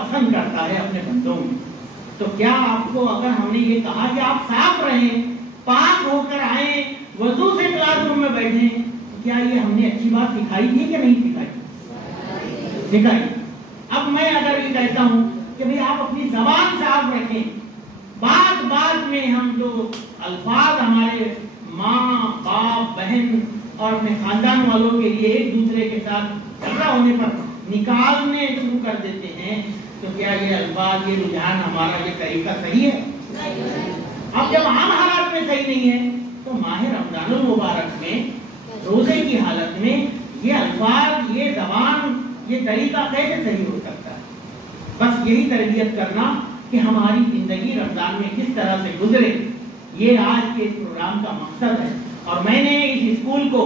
پسند کرتا ہے اپنے بندوں میں. تو کیا آپ کو اگر ہم نے یہ کہا کہ آپ صاف رہیں، پاک ہو کر آئیں، وضو سے کلاس روم میں بیٹھیں، کیا یہ ہم نے اچھی بات سکھائی تھی کہ نہیں سکھائی؟ اب میں اگر یہ کہتا ہوں کہ بھئی آپ اپنی زبان صاف رکھیں، بات بات میں ہم جو الفاظ ہمارے ماں باپ بہن اور اپنے خاندان والوں کے لیے ایک دوسرے کے ساتھ جھگڑا ہونے پر نکالنے شروع کر دیتے ہیں، تو کیا یہ الفاظ، یہ رجحان، ہمارا یہ طریقہ صحیح ہے؟ اب جب عام حالات میں صحیح نہیں ہے تو ماہ رمضان المبارک میں روزے کی حالت میں یہ الفاظ، یہ زبان، یہ طریقہ کیسے صحیح ہو سکتا ہے؟ بس یہی تربیت کرنا کہ ہماری زندگی رمضان میں کس طرح سے گزرے، یہ آج کے اس پروگرام کا مقصد ہے. اور میں نے اس اسکول کو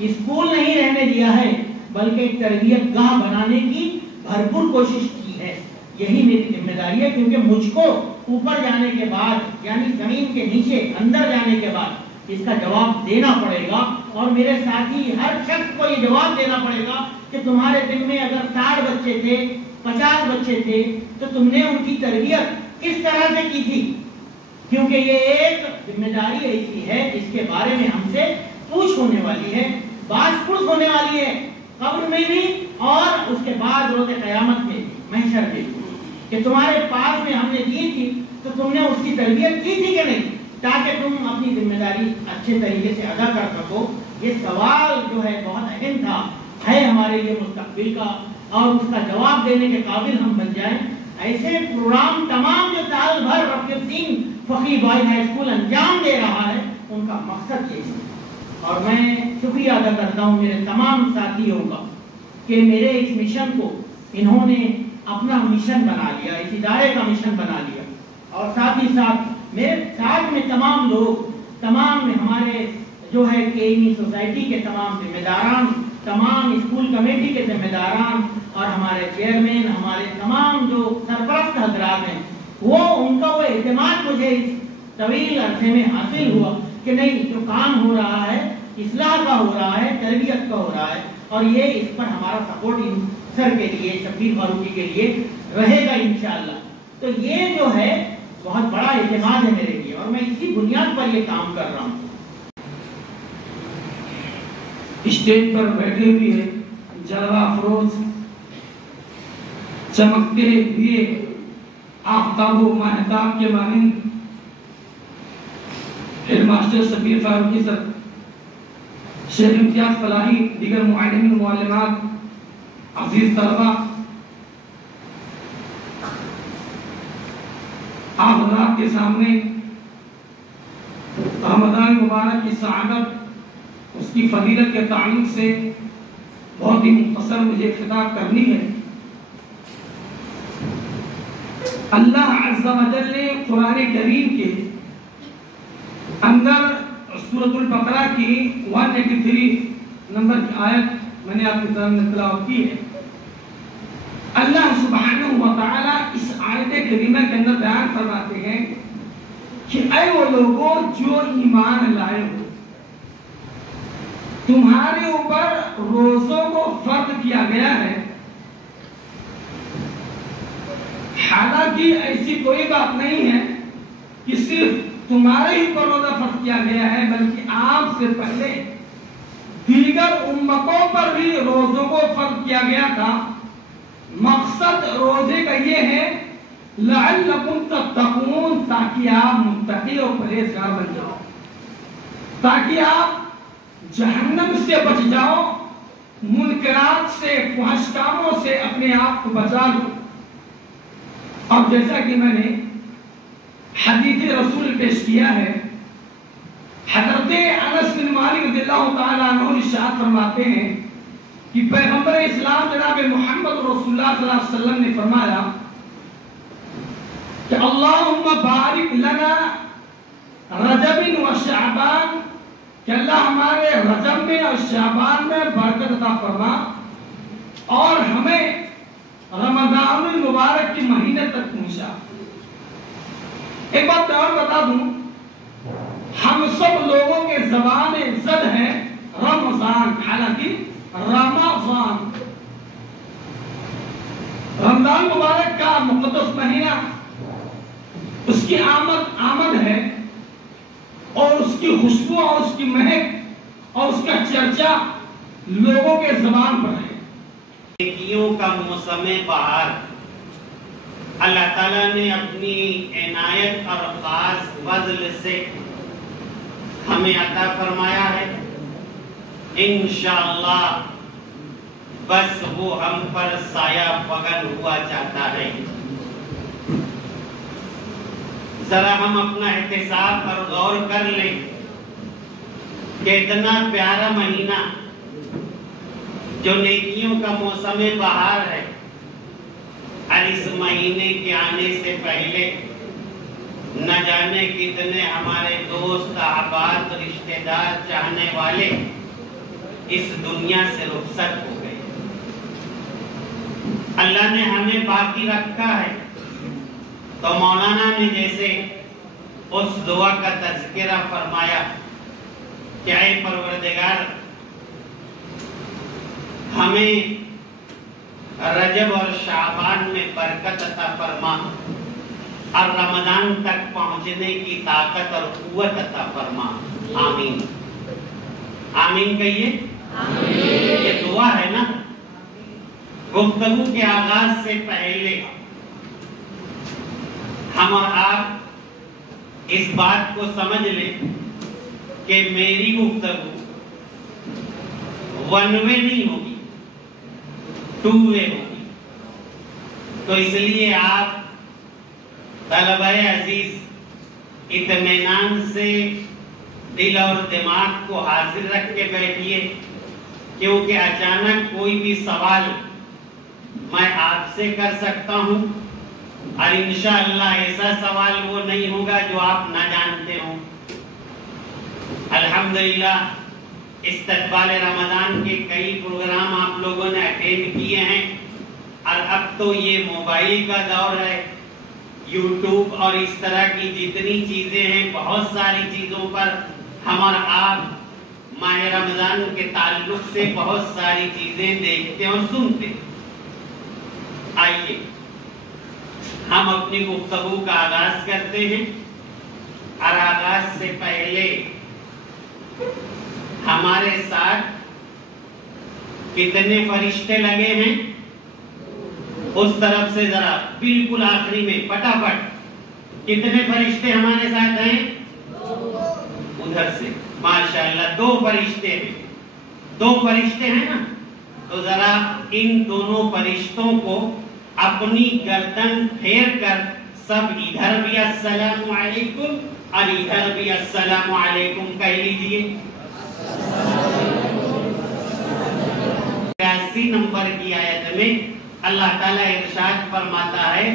اسکول نہیں رہنے دیا ہے بلکہ ایک تربیت گاہ بنانے کی بھرپور کوشش کی ہے. یہی میری ذمہ داری ہے، کیونکہ مجھ کو اوپر جانے کے بعد، یعنی زمین کے نیچے اندر جانے کے بعد اس کا جواب دینا پڑے گا، اور میرے ساتھی ہر شخص کو یہ جواب دینا پڑے گا کہ تمہارے دن میں اگر 60 بچے تھے، 50 بچے تھے، تو تم نے ان کی تربیت کس طرح سے کی تھی؟ کیونکہ یہ ایک ذمہ داری ایسی ہے جس کے بارے میں ہم سے پوچھ ہونے والی ہے، باز پرس ہونے والی ہے، قبر میں بھی اور اس کے بعد روز قیامت میں بھی، محشر میں بھی، کہ تمہارے پاس میں ہم نے دی تھی تو تم نے اس کی تربیت کی تھی کہ نہیں، تاکہ تم اپنی ذمہ داری اچھے طریقے سے ادا کر سکو. یہ سوال جو ہے بہت اہم تھا، ہے ہمارے لیے مستقبل کا، اور اس کا جواب دینے کے قابل ہم بن جائیں. ایسے پروگرام تمام جو سال بھر رفیع الدین فقیہ بوائز ہائی اسکول انجام دے رہا ہے، ان کا مقصد یہی ہے. اور میں شکریہ ادا کرتا ہوں میرے تمام ساتھیوں کا کہ میرے اس مشن کو انہوں نے اپنا مشن بنا لیا، اس ادارے کا مشن بنا لیا. اور ساتھ ہی ساتھ میرے ساتھ میں تمام لوگ، تمام ہمارے جو ہے کہ سوسائٹی کے تمام ذمہ داران، تمام اسکول کمیٹی کے ذمہ داران اور ہمارے چیئرمین، ہمارے تمام جو سرپرست حضرات ہیں، ان کا وہ اعتماد مجھے اس طویل عرصے میں حاصل ہوا کہ نہیں، جو کام ہو رہا ہے اصلاح کا ہو رہا ہے، تربیت کا ہو رہا ہے، اور یہ اس پر ہمارا سپورٹ سر کے لیے، شبیر فاروقی کے لیے رہے گا انشاءاللہ. تو یہ جو ہے بہت بڑا اعتماد ہے میرے لیے، اور میں اسی بنیاد پر یہ کام کر رہا ہوں. اسٹیج پر بیٹھے ہوئے جلوہ افروز، چمکتے ہوئے آفتاب و ماہتاب کے مانند ہیڈ ماسٹر شبیر فاروقی سر، شہر امتیاز فلاحی، دیگر معلمین و معلمات، عزیز طلبہ، آپ حضرات کے سامنے رمضان مبارک کی سعادت، اس کی فضیلت کے تعلق سے بہت ہی مختصر مجھے خطاب کرنی ہے. اللہ عز و جل نے قرآن کریم کے اندر سورۃ البقرہ کی 183 نمبر کی آیت میں نے آپ کے سامنے تلاوت کی ہے. اللہ سبحانہ و تعالی اس آیت کریمہ کے اندر بیان فرماتے ہیں کہ اے وہ لوگوں جو ایمان لائے ہو، تمہارے اوپر روزوں کو فرض کیا گیا ہے. حالانکہ ایسی کوئی بات نہیں ہے کہ صرف تمہارے ہی پر روزہ فرض کیا گیا ہے، بلکہ آپ سے پہلے دیگر امتوں پر بھی روزوں کو فرض کیا گیا تھا. مقصد روزے کا یہ ہے لعلکم تتقون، تاکہ آپ متقی اور پرہیزگار بن جاؤ، تاکہ آپ جہنم سے بچ جاؤ، منکرات سے، فحش کاموں سے اپنے آپ کو بچا لو. اور جیسا کہ میں نے حدیث رسول پیش کیا ہے، حضرت انس بن مالک رضی اللہ تعالیٰ عنہ ارشاد فرماتے ہیں کہ پیغمبر اسلام جناب محمد رسول اللہ صلی اللہ علیہ وسلم نے فرمایا کہ اللہم بارک لنا رجب و شعبان، کہ اللہ ہمارے رجب میں اور شعبان میں برکت عطا فرما، اور ہمیں رمضان المبارک کے مہینے تک پہنچا. ایک بات میں اور بتا دوں، ہم سب لوگوں کے زبان زد ہے رمضان، حالانکہ رمضان مبارک رجب کا مقدس مہینہ، اس کی آمد ہے، اور اس کی خوشبو اور اس کی مہک اور اس کا چرچا لوگوں کے زبان پر ہے۔ نیکیوں کا موسم بہار اللہ تعالیٰ نے اپنی عنایت اور خاص فضل سے ہمیں عطا فرمایا ہے۔ انشاءاللہ بس وہ ہم پر سایہ فگن ہوا چاہتا ہے۔ ذرا ہم اپنا احتساب پر غور کر لیں کہ اتنا پیارا مہینہ جو نیکیوں کا موسم بہار ہے، اور اس مہینے کے آنے سے پہلے نہ جانے کتنے ہمارے دوست احباب رشتہ دار چاہنے والے اس دنیا سے رخصت ہو گئے۔ اللہ نے ہمیں باقی رکھا ہے تو مولانا نے جیسے اس دعا کا تذکرہ فرمایا کہ اے پروردگار ہمیں رجب اور شعبان میں برکت عطا فرما اور رمضان تک پہنچنے کی طاقت اور قوت عطا فرما، آمین آمین کہیے۔ یہ دعا ہے نا۔ گفتگو کے آغاز سے پہلے ہم اور آپ اس بات کو سمجھ لیں کہ میری گفتگو ون وے نہیں ہوگی، ٹو وے ہوگی۔ تو اس لیے آپ طلبہ عزیز اطمینان سے دل اور دماغ کو حاضر رکھ کے بیٹھیے، کیونکہ اچانک کوئی بھی سوال میں آپ سے کر سکتا ہوں، اور انشاءاللہ ایسا سوال وہ نہیں ہوگا جو آپ نہ جانتے ہوں۔ الحمدللہ استقبال رمضان کے کئی پروگرام آپ لوگوں نے اٹینڈ کیے ہیں، اور اب تو یہ موبائل کا دور ہے، یوٹیوب اور اس طرح کی جتنی چیزیں ہیں، بہت ساری چیزوں پر ہم اور آپ ماہ رمضان کے تعلق سے بہت ساری چیزیں دیکھتے اور سنتے۔ آئیے ہم اپنی گفتگو کا آغاز کرتے ہیں، اور آغاز سے پہلے ہمارے ساتھ کتنے فرشتے لگے ہیں اس طرف سے ذرا بالکل آخری میں پٹافٹ کتنے فرشتے ہمارے ساتھ ہیں؟ ادھر سے ماشاءاللہ 2 فرشتے ہیں، 2 فرشتے ہیں نا۔ تو ذرا ان دونوں فرشتوں کو اپنی گردن پھیر کر سب ادھر بھی السلام علیکم اور ادھر بھی السلام علیکم کہہ لیجئے۔ 83 نمبر کی آیت میں اللہ تعالیٰ ارشاد فرماتا ہے،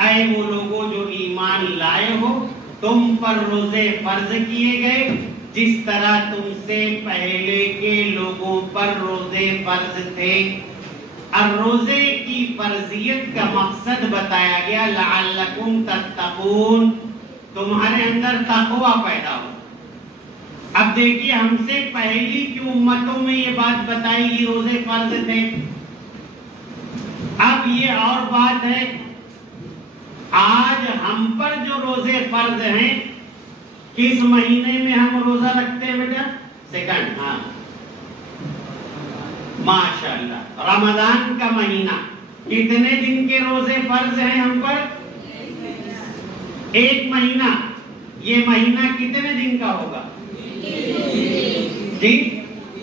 اے وہ لوگوں جو ایمان لائے ہو، تم پر روزے فرض کیے گئے جس طرح تم سے پہلے کے لوگوں پر روزے فرض تھے۔ اور روزے کی فرضیت کا مقصد بتایا گیا لعلکم تتقون، تمہارے اندر تقوی پیدا ہو۔ اب دیکھیے ہم سے پہلی کی امتوں میں یہ بات بتائی گئی روزے فرض تھے۔ اب یہ اور بات ہے، آج ہم پر جو روزے فرض ہیں، کس مہینے میں ہم روزہ رکھتے ہیں بیٹا؟ سیکنڈ، ہاں ماشاءاللہ رمضان کا مہینہ۔ کتنے دن کے روزے فرض ہیں ہم پر؟ 1 مہینہ۔ یہ مہینہ کتنے دن کا ہوگا جی؟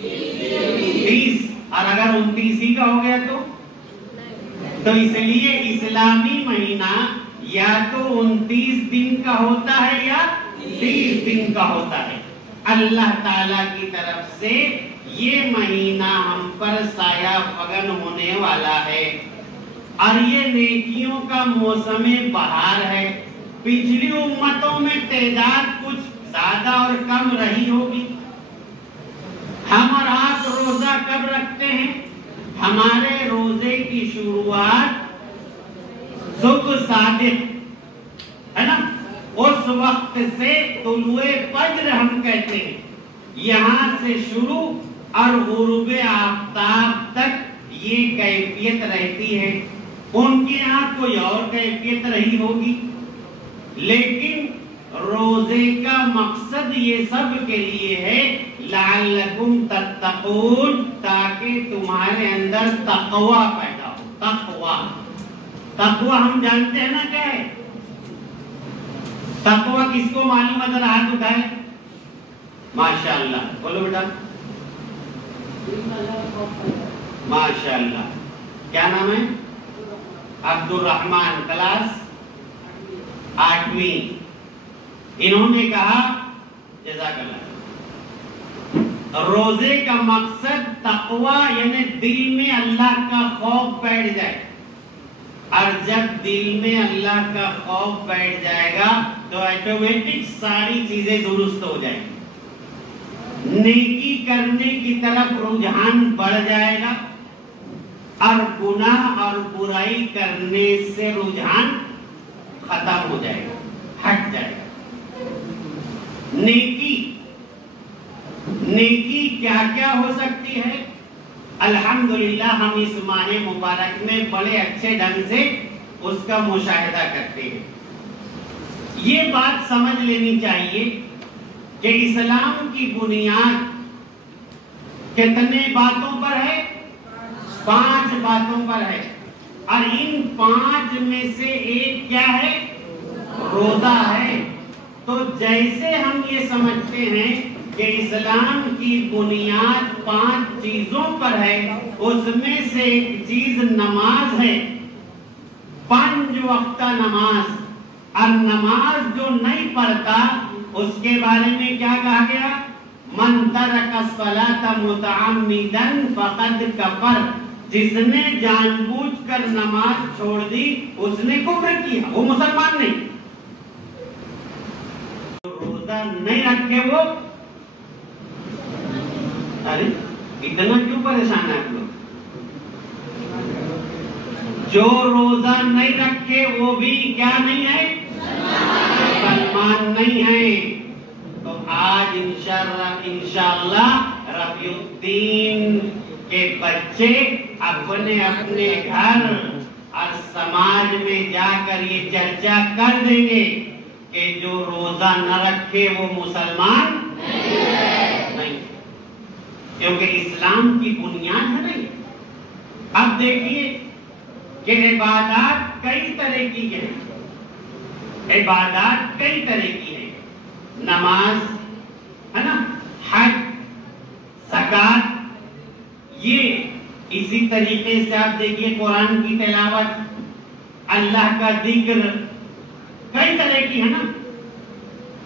30۔ اور اگر 29 ہی کا ہو گیا تو اس لیے اسلامی مہینہ یا تو 29 دن کا ہوتا ہے یا 30 دن کا ہوتا ہے۔ اللہ تعالیٰ کی طرف سے یہ مہینہ ہم پر سایہ فگن ہونے والا ہے، اور یہ نیکیوں کا موسم بہار ہے۔ پچھلی امتوں میں تعداد کچھ زیادہ اور کم رہی ہوگی۔ ہم اور آپ روزہ کب رکھتے ہیں؟ ہمارے روزے کی شروعات صبح صادق ہے نا، اس وقت سے طلوع فجر ہم کہتے ہیں، یہاں سے شروع اور غروب آفتاب تک یہ کیفیت رہتی ہے۔ ان کے یہاں کوئی اور کیفیت رہی ہوگی، لیکن روزے کا مقصد یہ سب کے لیے ہے لعلکم تتقون، تاکہ تمہارے اندر تقوی پیدا ہو۔ تقوی ہم جانتے ہیں نا کیا ہے؟ تقوی کس کو معلوم ہے؟ ذرا ہاتھ اٹھائے۔ ماشاءاللہ، بولو بیٹا۔ ماشاءاللہ، کیا نام ہے؟ عبد الرحمان، کلاس 8ویں۔ انہوں نے کہا جزاک اللہ، روزے کا مقصد تقوی یعنی دل میں اللہ کا خوف بیٹھ جائے، اور جب دل میں اللہ کا خوف بیٹھ جائے گا تو آٹومیٹک ساری چیزیں درست ہو جائیں گی، نیکی کرنے کی طرف رجحان بڑھ جائے گا، اور گناہ اور برائی کرنے سے رجحان ختم ہو جائے گا، ہٹ جائے گا۔ نیکی کیا کیا ہو سکتی ہے؟ الحمدللہ ہم اس ماہ مبارک میں بڑے اچھے ڈھنگ سے اس کا مشاہدہ کرتے ہیں۔ یہ بات سمجھ لینی چاہیے کہ اسلام کی بنیاد کتنے باتوں پر ہے؟ 5 باتوں پر ہے، اور ان 5 میں سے ایک کیا ہے؟ روزہ ہے۔ تو جیسے ہم یہ سمجھتے ہیں کہ اسلام کی بنیاد 5 چیزوں پر ہے، اس میں سے ایک چیز نماز ہے، 5 وقتہ نماز، اور نماز جو نہیں پڑھتا اس کے بارے میں کیا کہا گیا؟ من ترک الصلاۃ متعمدا فقد کفر، جس نے جان بوجھ کر نماز چھوڑ دی اس نے کفر کیا، وہ مسلمان نہیں۔ روزہ نہیں رکھے وہ، ارے اتنا کیوں پریشان ہے آپ لوگ؟ جو روزہ نہیں رکھے وہ بھی کیا نہیں ہے؟ مسلمان نہیں ہے۔ تو آج انشاءاللہ رفیع الدین کے بچے اپنے اپنے گھر اور سماج میں جا کر یہ چرچا کر دیں گے کہ جو روزہ نہ رکھے وہ مسلمان نہیں، کیونکہ اسلام کی بنیاد ہے نہیں۔ اب دیکھیے کہ عبادات کئی طرح کی ہیں، عبادات کئی طرح کی ہیں، نماز ہے نا، حج، زکوٰۃ، یہ اسی طریقے سے آپ دیکھیے قرآن کی تلاوت، اللہ کا ذکر، کئی طرح کی ہے نا۔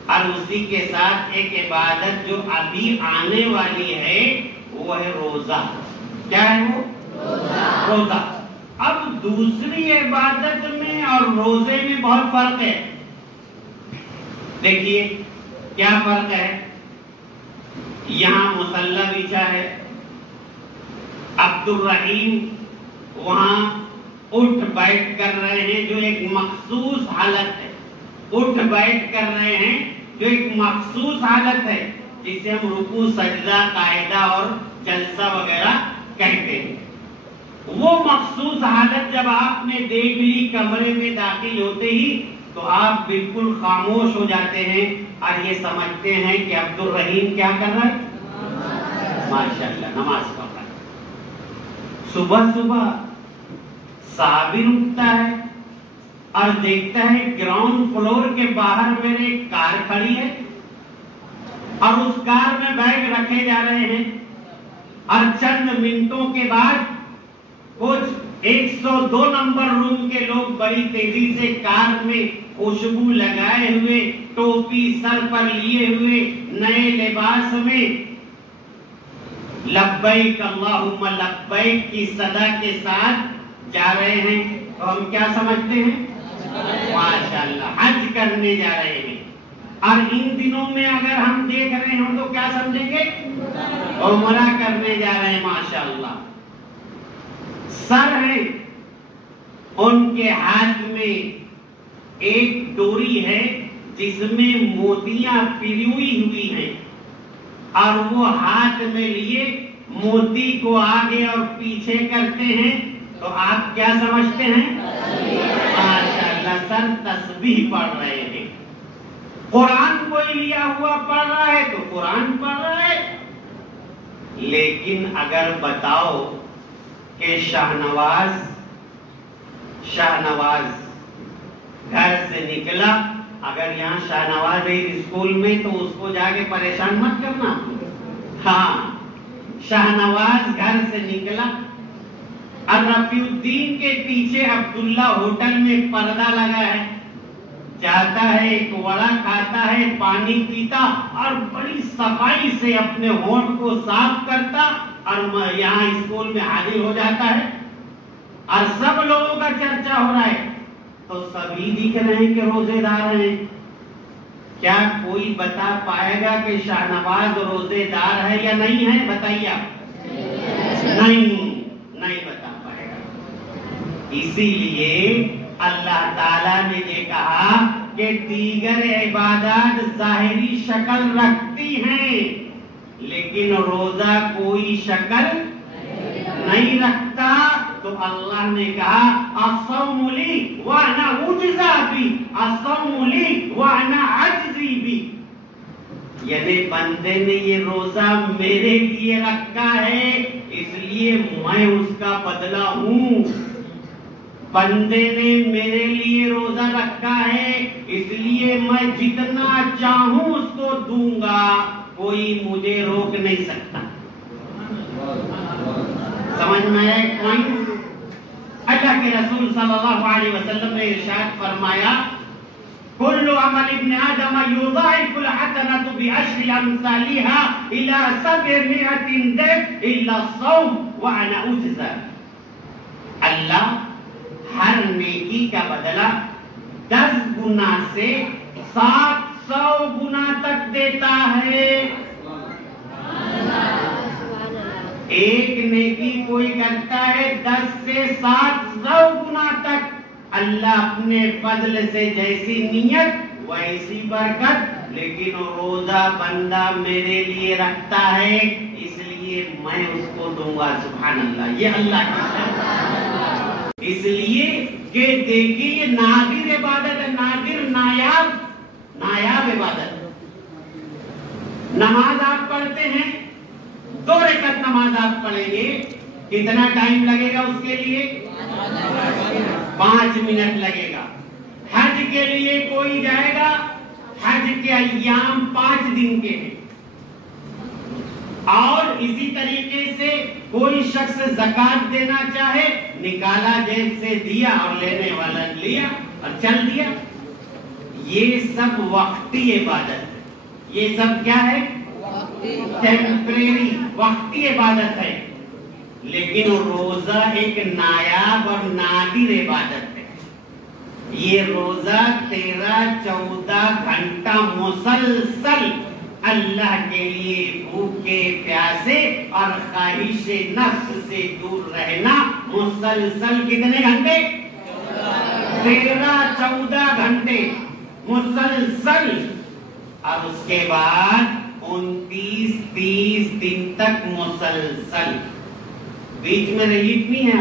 اور اسی کے ساتھ ایک عبادت جو ابھی آنے والی ہے وہ ہے روزہ۔ کیا ہے وہ؟ روزہ۔ اب دوسری عبادت میں اور روزے میں بہت فرق ہے۔ دیکھیے کیا فرق ہے۔ یہاں مصلی بچھا ہے، عبد الرحیم وہاں اٹھ بیٹھ کر رہے ہیں، جو ایک مخصوص حالت ہے، اٹھ بیٹھ کر رہے ہیں جو ایک مخصوص حالت ہے، جسے ہم رکوع، سجدہ، قاعدہ اور جلسہ وغیرہ کہتے ہیں۔ وہ مخصوص حالت جب آپ نے دیکھ لی کمرے میں داخل ہوتے ہی تو آپ بالکل خاموش ہو جاتے ہیں اور یہ سمجھتے ہیں کہ عبد الرحیم کیا کر رہا ہے؟ ماشاءاللہ نماز پڑھ رہا ہے۔ صبح صبح صابر اٹھتا ہے اور دیکھتا ہے گراؤنڈ فلور کے باہر میرے ایک کار کھڑی ہے اور اس کار میں بیگ رکھے جا رہے ہیں، اور چند منٹوں کے بعد کچھ 102 نمبر روم کے لوگ بڑی تیزی سے کار میں خوشبو لگائے ہوئے، ٹوپی سر پر لیے ہوئے، نئے لباس میں لبیک اللہم لبیک کی صدا کے ساتھ جا رہے ہیں، تو ہم کیا سمجھتے ہیں؟ ماشاءاللہ حج کرنے جا رہے ہیں۔ اور ان دنوں میں اگر ہم دیکھ رہے ہوں تو کیا سمجھیں گے؟ عمرہ کرنے جا رہے ہیں۔ ماشاءاللہ سر ہے، ان کے ہاتھ میں ایک ڈوری ہے جس میں موتیاں پروئی ہوئی ہیں، اور وہ ہاتھ میں لیے موتی کو آگے اور پیچھے کرتے ہیں تو آپ کیا سمجھتے ہیں؟ ماشاءاللہ سر تسبیح پڑھ رہے ہیں. قرآن کوئی لیا ہوا پڑھ رہا ہے تو قرآن پڑھ رہا ہے. لیکن اگر بتاؤ کہ شاہنواز گھر سے نکلا، اگر یہاں شاہنواز ہے اسکول میں تو اس کو جا کے پریشان مت کرنا. ہاں، شاہنواز گھر سے نکلا اور رفیع الدین کے پیچھے عبداللہ ہوٹل میں پردہ لگا ہے، جاتا ہے ایک وڑا کھاتا ہے، پانی پیتا اور بڑی صفائی سے اپنے ہونٹ کو صاف کرتا اور یہاں اسکول میں حاضر ہو جاتا ہے اور سب لوگوں کا چرچا ہو رہا ہے تو سبھی دکھ رہے ہیں کہ روزے دار ہیں. کیا کوئی بتا پائے گا کہ شاہنواز روزے دار ہے یا نہیں ہے؟ بتائیے آپ. نہیں بتا پائے گا. اسی لیے اللہ تعالیٰ نے یہ کہا کہ دیگر عبادات ظاہری شکل رکھتی ہیں لیکن روزہ کوئی شکل نہیں رکھتا. تو اللہ نے کہا الصوم لی وانا اجزا بی، الصوم لی وانا اجزی بی. یعنی بندے نے یہ روزہ میرے لیے رکھا ہے اس لیے میں اس کا بدلہ ہوں. بندے نے میرے لیے روزہ رکھا ہے اس لیے میں جتنا چاہوں اس کو دوں گا، کوئی مجھے روک نہیں سکتا. سمجھ میں آیا پوائنٹ؟ اللہ کے رسول صلی اللہ علیہ وسلم نے ارشاد فرمایا کل عمل ابن آدم یضاعف الحسنة بعشر امثالها الى 700 ضعف الا الصوم وانا اجزا. اللہ ہر نیکی کا بدلہ 10 گنا سے 700 گنا تک دیتا ہے. ایک نیکی کوئی کرتا ہے 10 سے 700 گنا تک. اللہ اپنے فضل سے جیسی نیت ویسی برکت، لیکن روزہ بندہ میرے لیے رکھتا ہے اس لیے میں اس کو دوں گا. سبحان اللہ، یہ اللہ کی شان. اس لیے کہ دیکھیے یہ نادر عبادت ہے، نادر نایاب عبادت. نماز آپ پڑھتے ہیں، 2 رکعت نماز آپ پڑھیں گے، کتنا ٹائم لگے گا اس کے لیے؟ 5 منٹ لگے گا. حج کے لیے کوئی جائے گا، حج کے ایام 5 دن کے ہیں. اور اسی طریقے سے کوئی شخص زکات دینا چاہے، نکالا جیب سے دیا اور لینے والا لیا اور چل دیا. یہ سب وقتی عبادت ہے. یہ سب کیا ہے؟ ٹیمپریری، وقتی عبادت ہے. لیکن روزہ ایک نایاب اور نادر عبادت ہے. یہ روزہ 13-14 گھنٹہ مسلسل اللہ کے لیے بھوکے پیاسے اور خواہش نفس سے دور رہنا. مسلسل کتنے گھنٹے؟ 13-14 گھنٹے مسلسل. اور اس کے بعد 29-30 دن تک مسلسل. بیچ میں ریلیف نہیں ہے،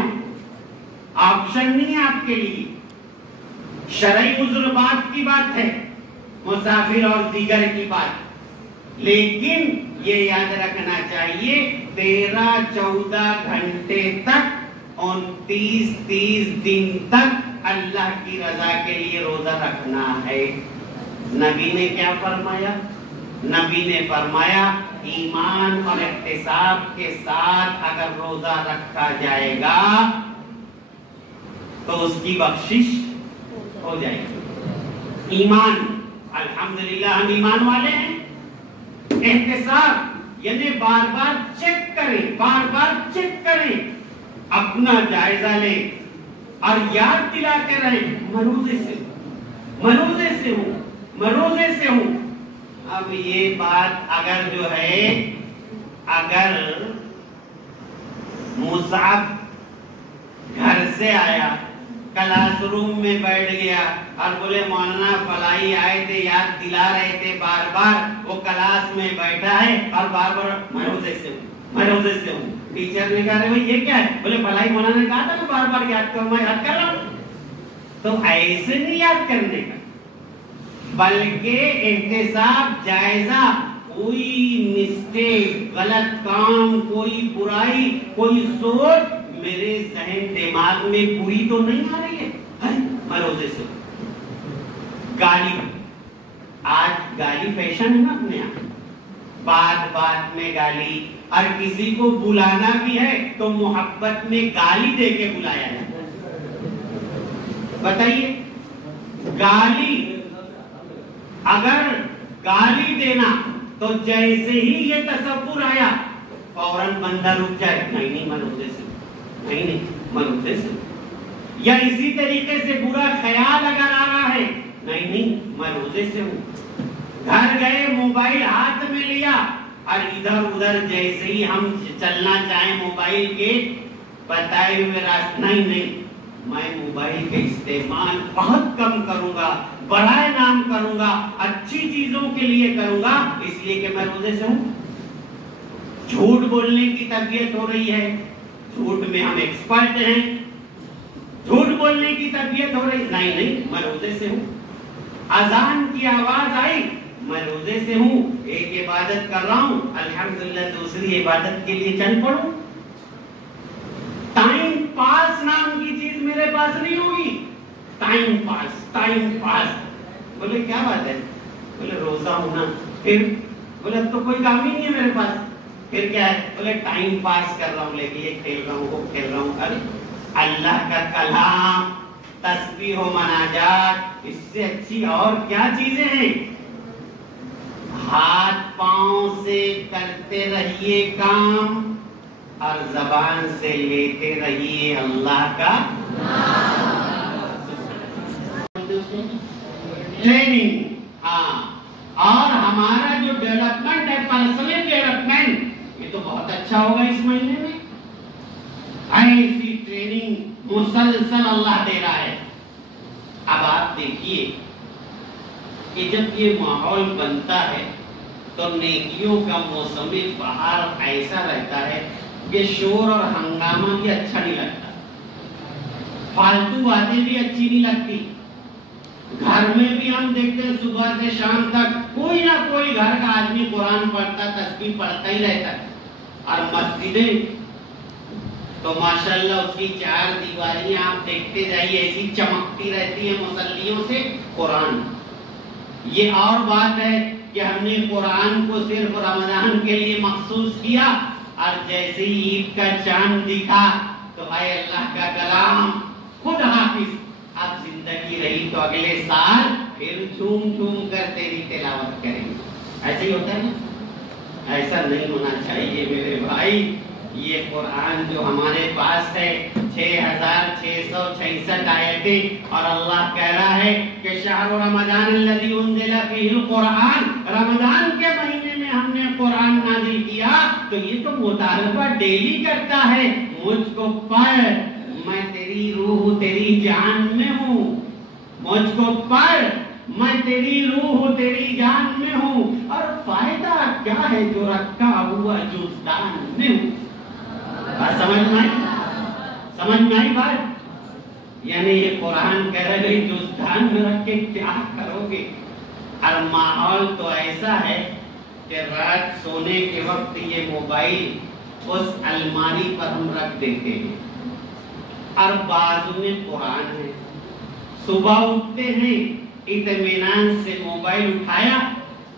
آپشن نہیں ہے آپ کے لیے. شرعی عذر بات کی بات ہے، مسافر اور دیگر کی بات. لیکن یہ یاد رکھنا چاہیے 13-14 گھنٹے تک 29-30 دن تک اللہ کی رضا کے لیے روزہ رکھنا ہے. نبی نے کیا فرمایا؟ نبی نے فرمایا ایمان اور احتساب کے ساتھ اگر روزہ رکھا جائے گا تو اس کی بخشش ہو جائے گی. ایمان، الحمدللہ ہم ایمان والے ہیں. احتساب یعنی بار بار چیک کریں، اپنا جائزہ لیں اور یاد دلاتے رہیں مروزے سے ہوں. اب یہ بات اگر جو ہے، اگر مصعب گھر سے آیا، کلاس روم میں بیٹھ گیا اور بولے مولانا فلائی آئے تھے، یاد دلا رہے تھے بار بار، وہ کلاس میں بیٹھا ہے اور بار بار میں روزے سے ہوں. میں روزے سے ہوں. ٹیچر نے کہا بھائی یہ کیا ہے؟ بولے بھلائی مولانا نے کہا تھا کہ بار بار یاد کرو، میں یاد کر رہا ہوں. تو ایسے نہیں یاد کرنے کا، بلکہ احتساب، جائزہ، کوئی مسٹیک، غلط کام، کوئی برائی، کوئی سوچ میرے ذہن دماغ میں بری تو نہیں آ رہی ہے، میں روزے سے ہوں. گالی، آج گالی فیشن ہے نا اپنے یہاں، بات بات میں گالی، اور کسی کو بلانا بھی ہے تو محبت میں گالی دے کے بلایا جاتا ہے. بتائیے، گالی، اگر گالی دینا تو جیسے ہی یہ تصور آیا فوراً بندہ رک جائے، نہیں میں روزے سے ہوں، نہیں میں روزے سے ہوں. یا اسی طریقے سے برا خیال اگر آ رہا ہے، نہیں میں روزے سے ہوں. گھر گئے، موبائل ہاتھ میں لیا اور ادھر ادھر جیسے ہی ہم چلنا چاہیں موبائل کے بتائے ہوئے راستہ، نہیں میں موبائل کے استعمال بہت کم کروں گا، برائے نام کروں گا، اچھی چیزوں کے لیے کروں گا، اس لیے کہ میں روزے سے ہوں. جھوٹ بولنے کی طبیعت ہو رہی ہے، جھوٹ میں ہم ایکسپرٹ ہیں، جھوٹ بولنے کی طبیعت ہو رہی، نہیں میں روزے سے ہوں. اذان کی آواز آئی، میں روزے سے ہوں، ایک عبادت کر رہا ہوں، الحمدللہ دوسری عبادت کے لیے چل پڑوں. ٹائم پاس نام کی چیز میرے پاس نہیں ہوگی. ٹائم پاس، بولے کیا بات ہے؟ بولے روزہ ہونا. پھر بولے اب تو کوئی کام ہی نہیں ہے میرے پاس، پھر کیا ہے؟ بولے ٹائم پاس کر رہا ہوں، لیکن یہ کھیل رہا ہوں، وہ کھیل رہا ہوں. ارے اللہ کا کلام، تسبیح و مناجات، اس سے اچھی اور کیا چیزیں ہیں؟ ہاتھ پاؤں سے کرتے رہیے کام اور زبان سے لیتے رہیے اللہ کا ٹریننگ. ہاں، اور ہمارا جو ڈیولپمنٹ ہے، پرسنل ڈیولپمنٹ، یہ تو بہت اچھا ہوگا اس مہینے میں. ایسی ٹریننگ مسلسل اللہ دے رہا ہے. اب آپ دیکھیے کہ جب یہ ماحول بنتا ہے تو نیکیوں کا موسم بہار ایسا رہتا ہے کہ شور اور ہنگامہ بھی اچھا نہیں لگتا، فالتو باتیں بھی اچھی نہیں لگتی. گھر میں بھی ہم دیکھتے ہیں صبح سے شام تک کوئی نہ کوئی گھر کا آدمی قرآن پڑھتا، تسبیح پڑھتا ہی رہتا ہے. اور مسجدیں تو ماشاءاللہ اس کی چار دیواریاں آپ دیکھتے جائیے ایسی چمکتی رہتی ہیں مصلیوں سے قرآن. یہ اور بات ہے کہ ہم نے قرآن کو صرف رمضان کے لیے مخصوص کیا، اور جیسے ہی عید کا چاند دکھا تو اے اللہ کا کلام خود حافظ، اب زندگی رہی تو اگلے سال پھر جھوم جھوم کر تیری تلاوت کریں گے. ایسے ہی ہوتا ہے نا؟ ایسا نہیں ہونا چاہیے میرے بھائی. یہ قرآن جو ہمارے پاس ہے 6666 آیتیں، اور اللہ کہہ رہا ہے کہ شہر رمضان الذی انزل فیہ القرآن، رمضان کے مہینے میں ہم نے قرآن نازل کیا. تو یہ تو مطالبہ ڈیلی کرتا ہے، مجھ کو پڑھ، میں تیری روح تیری جان میں ہوں، مجھ کو پڑھ، میں تیری روح تیری جان میں ہوں. اور فائدہ کیا ہے جو رکھا ہوا جزدان میں ہوں. سمجھ میں آئی بات؟ یعنی یہ قرآن کہہ رہے ہیں جزدان میں رکھ کے کیا کرو گے. اور ماحول تو ایسا ہے کہ رات سونے کے وقت یہ موبائل اس الماری پر ہم رکھ دیتے ہیں اور بازو میں قرآن ہے. صبح اٹھتے ہیں اطمینان سے موبائل اٹھایا،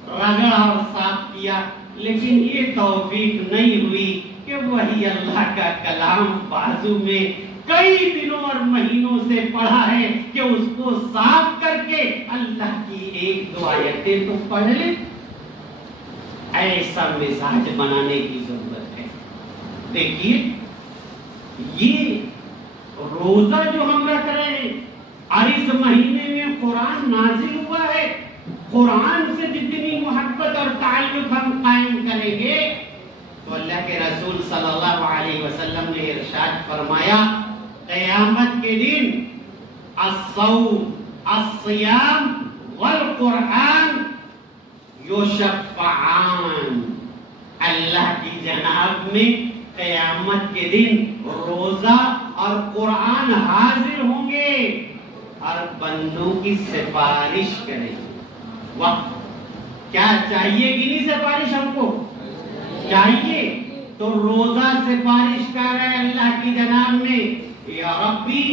رگڑا اور صاف کیا، لیکن یہ توفیق نہیں ہوئی کہ وہی اللہ کا کلام بازو میں کئی دنوں اور مہینوں سے پڑھا ہے کہ اس کو صاف کر کے اللہ کی ایک دو آیتیں تو پڑھ لیں. ایسا مزاج بنانے کی ضرورت ہے. دیکھیے یہ روزہ جو ہم رکھ رہے ہیں اور اس مہینے میں قرآن نازل ہوا ہے، قرآن سے جتنی محبت اور تعلق ہم قائم کریں گے تو اللہ کے رسول صلی اللہ علیہ وسلم نے ارشاد فرمایا قیامت کے دن الصوم الصیام والقرآن یشفعان اللہ کی جناب میں قیامت کے دن روزہ اور قرآن حاضر ہوں گے اور بندوں کی سفارش کریں گے۔ واہ، کیا چاہیے کہ نہیں سفارش ہم کو؟ چاہیے۔ تو روزہ سفارش کر رہے اللہ کی جناب میں، یا ربی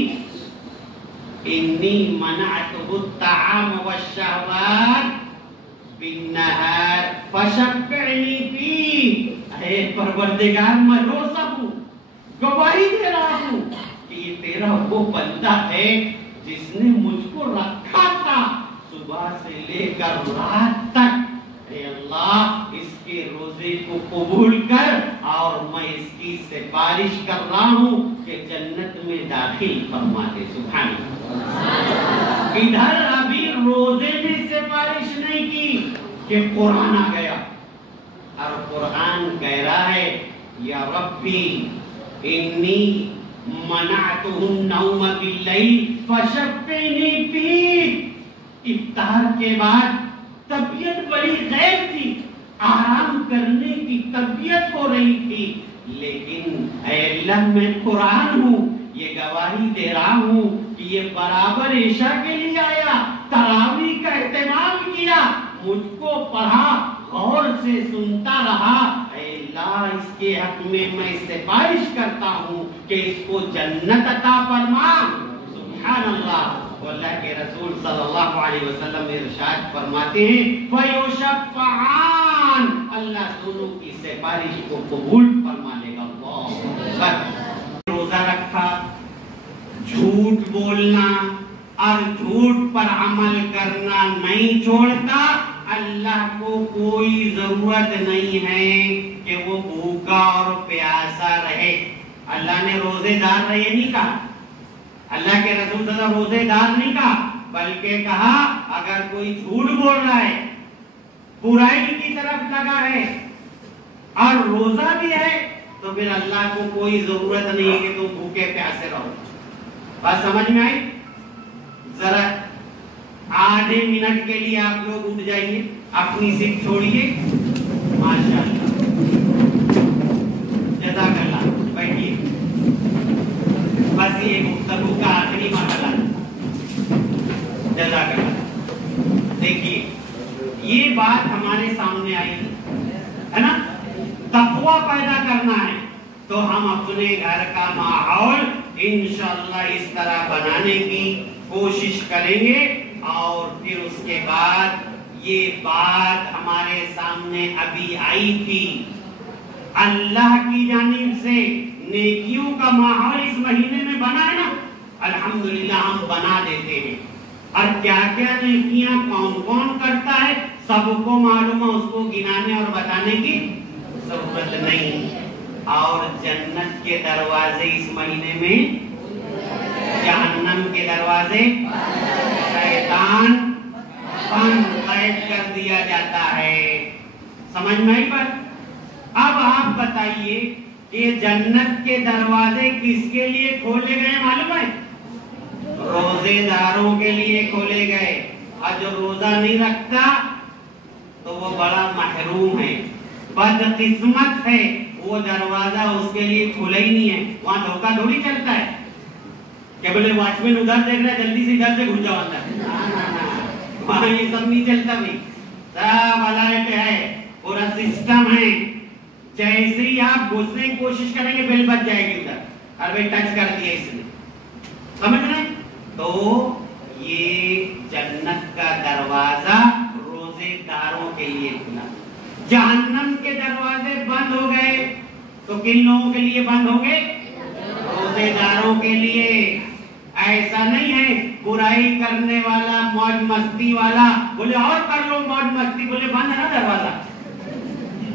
انی منعتہ الطعام والشہوات بالنہار فشفعنی فیہ، اے پروردگار میں روزہ ہوں، گواہی دے رہا ہوں کہ یہ تیرا وہ بندہ ہے جس نے مجھ کو رکھا تھا صبح سے لے کر رات تک، اے اللہ اس کے روزے کو قبول کر اور میں اس کی سفارش کر رہا ہوں کہ جنت میں داخل فرما دے۔ سبحان اللہ۔ ادھر ابھی روزے میں سفارش نہیں کی کہ قرآن آ گیا، اور قرآن کہہ رہا ہے یا ربی انی منعتہ النوم باللیل فشفعنی فیہ۔ افطار کے بعد طبیعت بڑی غیر تھی، آرام کرنے کی طبیعت ہو رہی تھی، لیکن اے اللہ میں قرآن ہوں، یہ گواہی دے رہا ہوں کہ یہ برابر عشاء کے لیے آیا، تراویح کا اہتمام کیا، مجھ کو پڑھا، غور سے سنتا رہا، اے اللہ اس کے حق میں سفارش کرتا ہوں کہ اس کو جنت عطا فرما۔ سبحان اللہ۔ اللہ کے رسول صلی اللہ علیہ وسلم ارشاد فرماتے ہیں فَيُشَفَّعَانِ، اللہ دونوں کی سفارش کو قبول فرما لے گا۔ اللہ اکبر۔ روزہ رکھا، جھوٹ بولنا اور جھوٹ پر عمل کرنا نہیں چھوڑتا، اللہ کو کوئی ضرورت نہیں ہے کہ وہ بھوکا اور پیاسا رہے۔ اللہ نے روزے دار رہے نہیں کہا، اللہ کے رسول صلی اللہ علیہ وسلم روزے دار نہیں کہا، بلکہ کہا اگر کوئی جھوٹ بول رہا ہے، برائی کی طرف لگا ہے اور روزہ بھی ہے، تو پھر اللہ کو کوئی ضرورت نہیں کہ تم بھوکے پیاسے رہو۔ بات سمجھ میں آئی؟ ذرا آدھے منٹ کے لیے آپ لوگ اٹھ جائیے، اپنی سیٹ چھوڑیے۔ ماشاءاللہ، جزاک اللہ، بیٹھیے۔ بس یہ گفتگو کا آخری مرحلہ، جزاک اللہ۔ دیکھیے یہ بات ہمارے سامنے آئی ہے نا، تقوی پیدا کرنا ہے تو ہم اپنے گھر کا ماحول انشاءاللہ اس طرح بنانے کی کوشش کریں گے، اور پھر اس کے بعد یہ بات ہمارے سامنے ابھی آئی تھی، اللہ کی جانب سے نیکیوں کا ماحول اس مہینے میں بنا ہے نا، الحمدللہ ہم بنا دیتے ہیں، اور کیا کیا نیکیاں کون کون کرتا ہے سب کو معلوم ہے، اس کو گنانے اور بتانے کی ضرورت نہیں۔ اور جنت کے دروازے اس مہینے میں، جہنم کے دروازے شیطان بند قید کر دیا جاتا ہے۔ سمجھ میں آئی بات؟ اب آپ بتائیے کہ جنت کے دروازے کس کے لیے کھولے گئے معلوم ہے؟ روزے داروں کے لیے کھولے گئے، اور جو روزہ نہیں رکھتا تو وہ بڑا محروم ہے، بدقسمت ہے، وہ دروازہ اس کے لیے کھلا ہی نہیں ہے۔ وہاں دھوکہ دھوڑی چلتا ہے کہ بولے واچ مین ادھر دیکھ رہا ہے، جلدی سے ادھر سے گھس جاؤ اندر، وہاں یہ سب نہیں چلتا بھائی، سب الرٹ ہے، پورا سسٹم ہے، جیسے ہی آپ گھسنے کی کوشش کریں گے بیل بچ جائے گی ادھر، اور بھائی ٹچ کر دیا اس نے، سمجھ رہے ہیں؟ تو یہ جنت کا دروازہ روزے داروں کے لیے کھلا، جہنم کے دروازے بند ہو گئے تو کن لوگوں کے لیے بند ہوں گے؟ روزے داروں کے لیے۔ ایسا نہیں ہے برائی کرنے والا، موج مستی والا بولے اور کر لو موج مستی، بولے بند ہے نا دروازہ،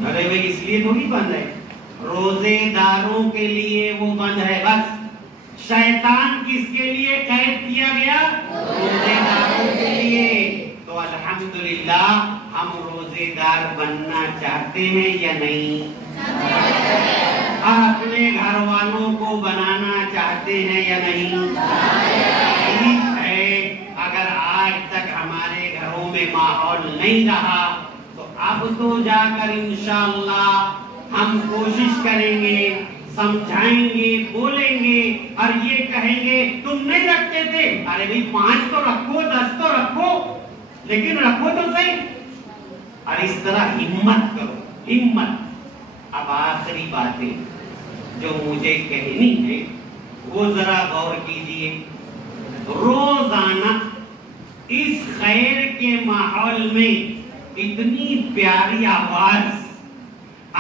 ارے بھائی اس لیے تھوڑی بند ہے، روزے داروں کے لیے وہ بند ہے بس۔ شیطان کس کے لیے قید کیا گیا؟ روزے داروں کے لیے۔ تو الحمدللہ ہم روزے دار بننا چاہتے ہیں یا نہیں؟ اپنے گھر والوں کو بنانا چاہتے ہیں یا نہیں؟ اگر آج تک ہمارے گھروں میں ماحول نہیں رہا تو اب تو جا کر انشاءاللہ ہم کوشش کریں گے، سمجھائیں گے، بولیں گے اور یہ کہیں گے تم نہیں رکھتے تھے، ارے بھائی 5 تو رکھو، 10 تو رکھو، لیکن رکھو تو صحیح۔ اور اس طرح ہمت کرو، ہمت۔ اب آخری باتیں جو مجھے کہنی ہے وہ ذرا غور کیجئے۔ روزانہ اس خیر کے ماحول میں اتنی پیاری آواز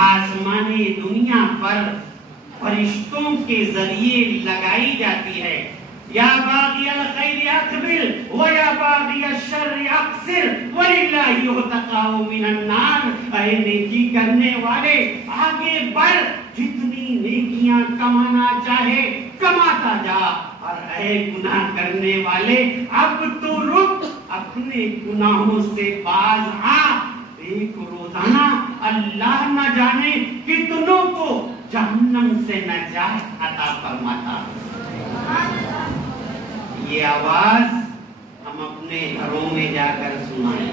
آسمانی دنیا پر فرشتوں کے ذریعے لگائی جاتی ہے، یا باغی الخیر اقبل و یا باغی الشر اقصر وللہ یعتقا من النار۔ اے نیکی کرنے والے آگے بڑھ، جتنی نیکیاں کمانا چاہے کماتا جا، اور اے گناہ کرنے والے اب تو رک، اپنے گناہوں سے باز آ۔ ایک روزانہ اللہ نہ جانے کتنوں کو جہنم سے نجات عطا فرماتا۔ یہ آواز ہم اپنے گھروں میں جا کر سنائیں،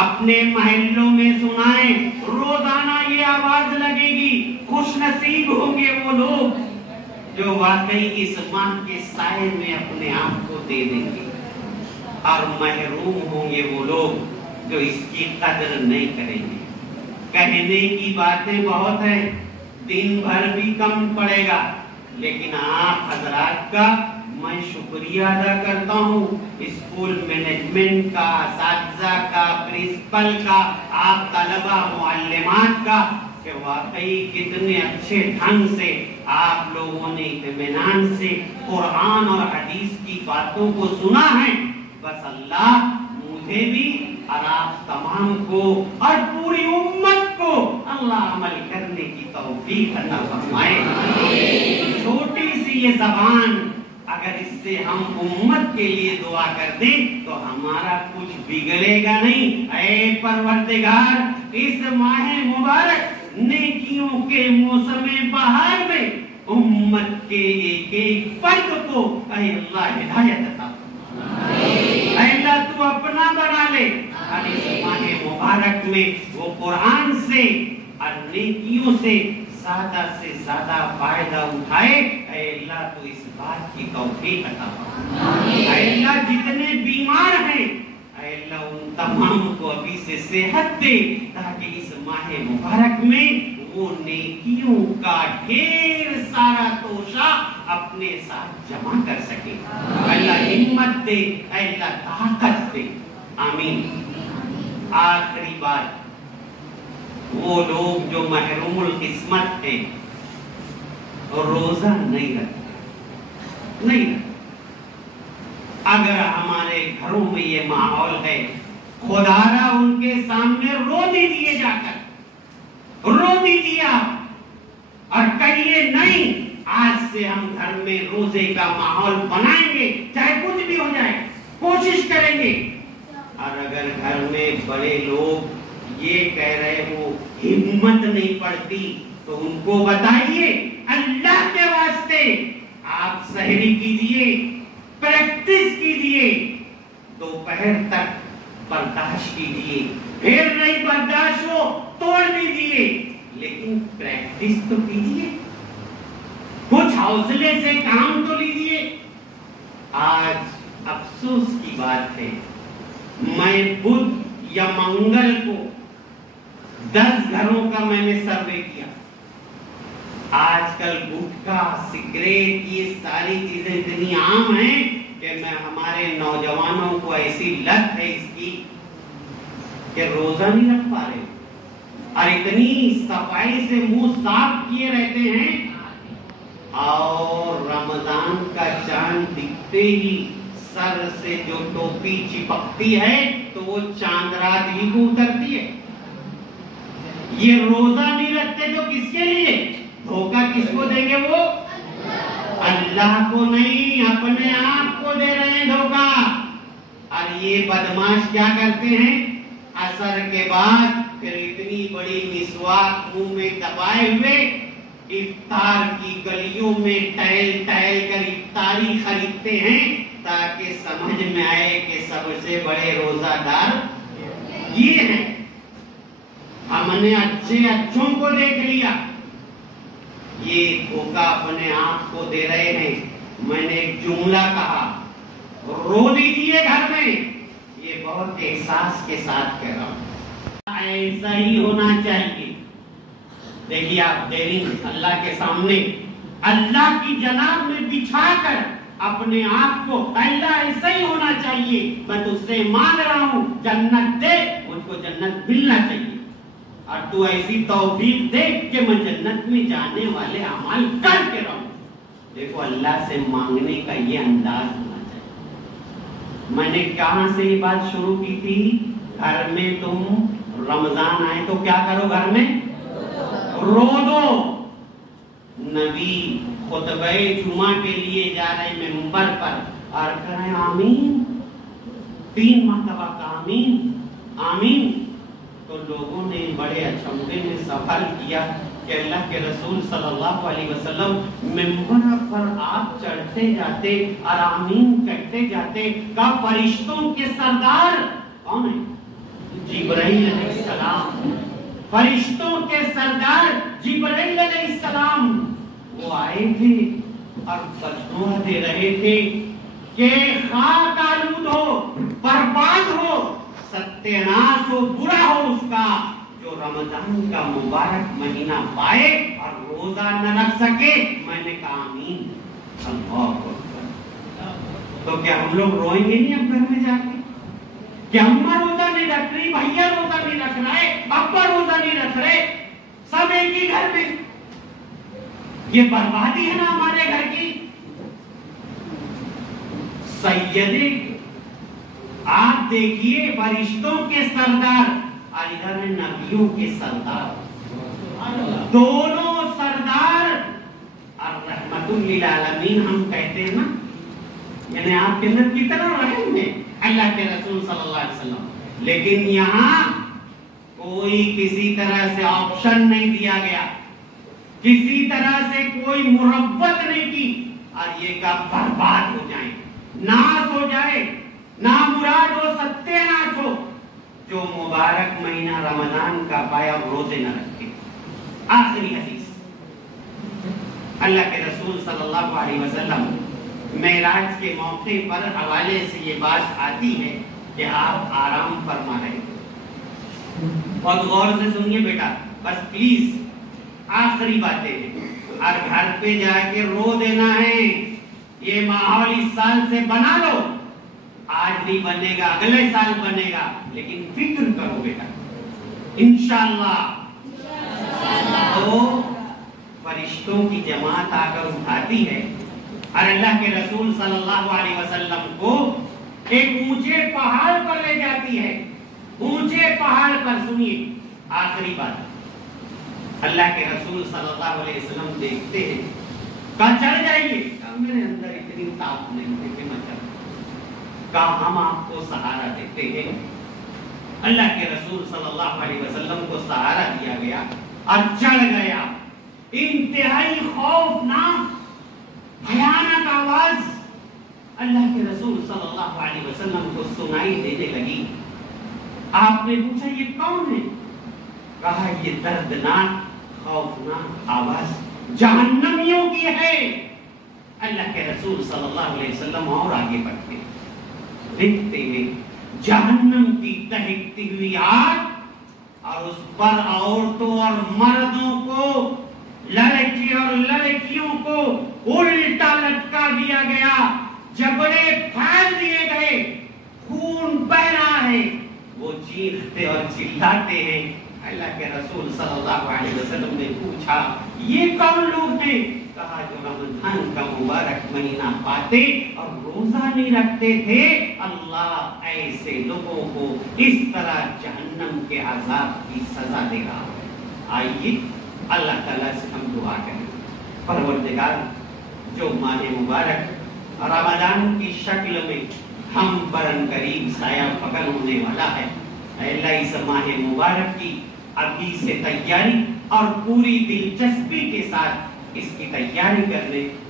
اپنے محلوں میں سنائیں، روزانہ یہ آواز لگے گی۔ خوش نصیب ہوں گے وہ لوگ جو واقعی اس ماہ کے سائے میں اپنے آپ کو دے دیں گے، اور محروم ہوں گے وہ لوگ جو اس کی قدر نہیں کریں گے۔ کہنے کی باتیں بہت ہیں، دن بھر بھی کم پڑے گا، لیکن آپ حضرات کا میں شکریہ ادا کرتا ہوں، اسکول مینجمنٹ کا، اساتذہ کا، پرنسپل کا، آپ طلبہ معلمات کا، کہ واقعی کتنے اچھے ڈھنگ سے آپ لوگوں نے اطمینان سے قرآن اور حدیث کی باتوں کو سنا ہے۔ بس اللہ مجھے بھی اور آپ تمام کو اور پوری امت کو اللہ عمل کرنے کی توفیق عطا فرمائے۔ چھوٹی سی یہ زبان اگر اس سے ہم امت کے لیے دعا کر دیں تو ہمارا کچھ بگڑے گا نہیں۔ اے پروردگار، اس ماہ مبارک نیکیوں کے موسم بہار میں امت کے ایک ایک فرد کو اے اللہ ہدایت عطا فرما، اے اللہ تو اپنا بنا لے، اور اس ماہ مبارک میں وہ قرآن سے اور نیکیوں سے زیادہ فائدہ اٹھائے۔ اے اللہ تو اس بات کی توفیق عطا فرما۔ اے اللہ جتنے بیمار ہیں اے اللہ ان تمام کو ابھی سے صحت دے، تاکہ اس ماہ مبارک میں وہ نیکیوں کا ڈھیر سارا توشہ اپنے ساتھ جمع کر سکے۔ اللہ ہمت دے، اے اللہ طاقت دے، آمین۔ آخری بات، وہ لوگ جو محروم القسمت ہیں روزہ نہیں رکھتے، اگر ہمارے گھروں میں یہ ماحول ہے، خدا را ان کے سامنے رو دیجیے، جا کر رو دیجیے آپ، اور کہیے نہیں آج سے ہم گھر میں روزے کا ماحول بنائیں گے، چاہے کچھ بھی ہو جائے، کوشش کریں گے۔ اور اگر گھر میں بڑے لوگ یہ کہہ رہے ہو ہمت نہیں پڑتی تو ان کو بتائیے اللہ کے واسطے آپ سحری کیجئے، پریکٹس کیجئے، دوپہر تک برداشت کیجئے، پھر نہیں برداشت ہو توڑ دیجئے، لیکن پریکٹس تو کیجئے، کچھ حوصلے سے کام تو لیجئے۔ آج افسوس کی بات ہے، میں بدھ یا منگل کو 10 گھروں کا میں نے سروے کیا، آج کل گٹکا، سگریٹ، یہ ساری چیزیں اتنی عام ہیں کہ میں ہمارے نوجوانوں کو ایسی لت ہے اس کی کہ روزہ نہیں رکھ پا رہے، اور اتنی صفائی سے منہ صاف کیے رہتے ہیں، اور رمضان کا چاند دکھتے ہی سر سے جو ٹوپی چپکتی ہے تو وہ چاند رات ہی کو اترتی ہے۔ یہ روزہ نہیں رکھتے تو کس کے لیے؟ دھوکہ کس کو دیں گے؟ وہ اللہ کو نہیں، اپنے آپ کو دے رہے ہیں دھوکہ۔ اور یہ بدماش کیا کرتے ہیں؟ عصر کے بعد پھر اتنی بڑی مسواک منہ میں دبائے ہوئے افطار کی گلیوں میں ٹہل ٹہل کر افطاری خریدتے ہیں، تاکہ سمجھ میں آئے کہ سب سے بڑے روزہ دار یہ ہیں۔ ہم نے اچھے اچھوں کو دیکھ لیا، یہ دھوکہ اپنے آپ کو دے رہے ہیں۔ میں نے ایک جملہ کہا، رو دیجیے گھر میں، یہ بہت احساس کے ساتھ کہہ رہا ہوں، ایسا ہی ہونا چاہیے۔ دیکھیے آپ ڈیرنگ اللہ کے سامنے اللہ کی جناب میں بچھا کر اپنے آپ کو، اللہ ایسا ہی ہونا چاہیے، میں تجھ سے مانگ رہا ہوں جنت دے، مجھ کو جنت ملنا چاہیے، اور تو ایسی توفیق دے کہ میں جنت میں جانے والے اعمال کر کے رہوں۔ دیکھو اللہ سے مانگنے کا یہ انداز ہونا چاہیے۔ میں نے کہاں سے یہ بات شروع کی تھی؟ گھر میں تم رمضان آئے تو کیا کرو؟ گھر میں رو دو۔ نبی خطبہ جمعہ کے لیے جا رہے منبر پر اور کہیں آمین، 3 مرتبہ کا آمین آمین، تو لوگوں نے بڑے اچھمبے میں سوال کیا کہ اللہ کے رسول صلی اللہ علیہ وسلم منبر پر آپ چڑھتے جاتے اور آمین کہتے جاتے، کا فرشتوں کے سردار کون ہے؟ جبرائیل علیہ السلام۔ فرشتوں کے سردار جبرائیل علیہ السلام وہ آئے تھے اور بددعا دے رہے تھے کہ خاک آلود ہو، برباد ہو، ستیاناش ہو، برا ہو اس کا جو رمضان کا مبارک مہینہ پائے اور روزہ نہ رکھ سکے۔ میں نے کہا آمین، اللہ اکبر۔ تو کیا ہم لوگ روئیں گے نہیں اب گھر میں جا کے کہ اماں روزہ نہیں رکھ رہی، بھیا روزہ نہیں رکھ رہے، ابا روزہ نہیں رکھ رہے، سب ایک ہی گھر میں؟ یہ بربادی ہے نا ہمارے گھر کی۔ سیدے آپ دیکھیے فرشتوں کے سردار اور ادھر ہے نبیوں کے سردار، دونوں سردار اور رحمت للعالمین ہم کہتے ہیں نا، یعنی آپ کے اندر کتنا رحم ہے اللہ کے رسول صلی اللہ علیہ وسلم، لیکن یہاں کوئی کسی طرح سے آپشن نہیں دیا گیا، کسی طرح سے کوئی مربت نہیں کی، اور یہ کا برباد ہو جائیں، ناس ہو جائے، نامراد ہو، ستیاناش ہو، جو مبارک مہینہ رمضان کا پایا اور روزے نہ رکھے۔ آخری حدیث، اللہ کے رسول صلی اللہ علیہ وسلم معراج کے موقع پر حوالے سے یہ بات آتی ہے کہ آپ آرام فرما رہے تھے۔ بہت غور سے سنیے بیٹا، بس پلیز، آخری باتیں ہیں، اور گھر پہ جا کے رو دینا ہے۔ یہ ماحول اس سال سے بنا لو، آج نہیں بنے گا، اگلے سال بنے گا، لیکن فکر کرو بیٹا، انشاءاللہ۔ تو فرشتوں کی جماعت آ کر اٹھاتی ہے اور اللہ کے رسول صلی اللہ علیہ وسلم کو ایک اونچے پہاڑ پر لے جاتی ہے، اونچے پہاڑ پر۔ سنیے آخری بات، اللہ کے رسول صلی اللہ علیہ وسلم دیکھتے ہیں، کہا چڑھ جائیے، کہا میرے اندر اتنی طاقت نہیں ہے کہ میں چڑھ، کہا ہم آپ کو سہارا دیتے ہیں۔ اللہ کے رسول صلی اللہ علیہ وسلم کو سہارا دیا گیا اور چڑھ گیا۔ انتہائی خوفناک بھیانک آواز اللہ کے رسول صلی اللہ علیہ وسلم کو سنائی دینے لگی۔ آپ نے پوچھا یہ کون ہے؟ کہا یہ دردناک خوفناک آواز جہنمیوں کی ہے۔ اللہ کے رسول صلی اللہ علیہ وسلم اور آگے بڑھتے ہیں، دیکھتے ہیں جہنم کی دہکتی ہوئی آگ، اور اس پر عورتوں اور مردوں کو، لڑکی اور لڑکیوں کو الٹا لٹکا دیا گیا، جبڑے پھیل دیے گئے، خون بہ رہا ہے، وہ چیختے اور چلاتے ہیں۔ اللہ کے رسول صلی اللہ علیہ وسلم نے پوچھا یہ کون لوگ ہیں؟ کہا جو رمضان کا مبارک مہینہ پاتے اور روزہ نہیں رکھتے تھے، اللہ ایسے لوگوں کو اس طرح جہنم کے عذاب کی سزا دے رہا ہے۔ آئیے اللہ تعالیٰ سے ہم دعا کریں، پروردگار جو ماہ مبارک رمضان کی شکل میں ہم پر قریب سایہ پکڑ ہونے والا ہے، اے اللہ اس ماہ مبارک کی ابھی سے تیاری اور پوری دلچسپی کے ساتھ اس کی تیاری کرنے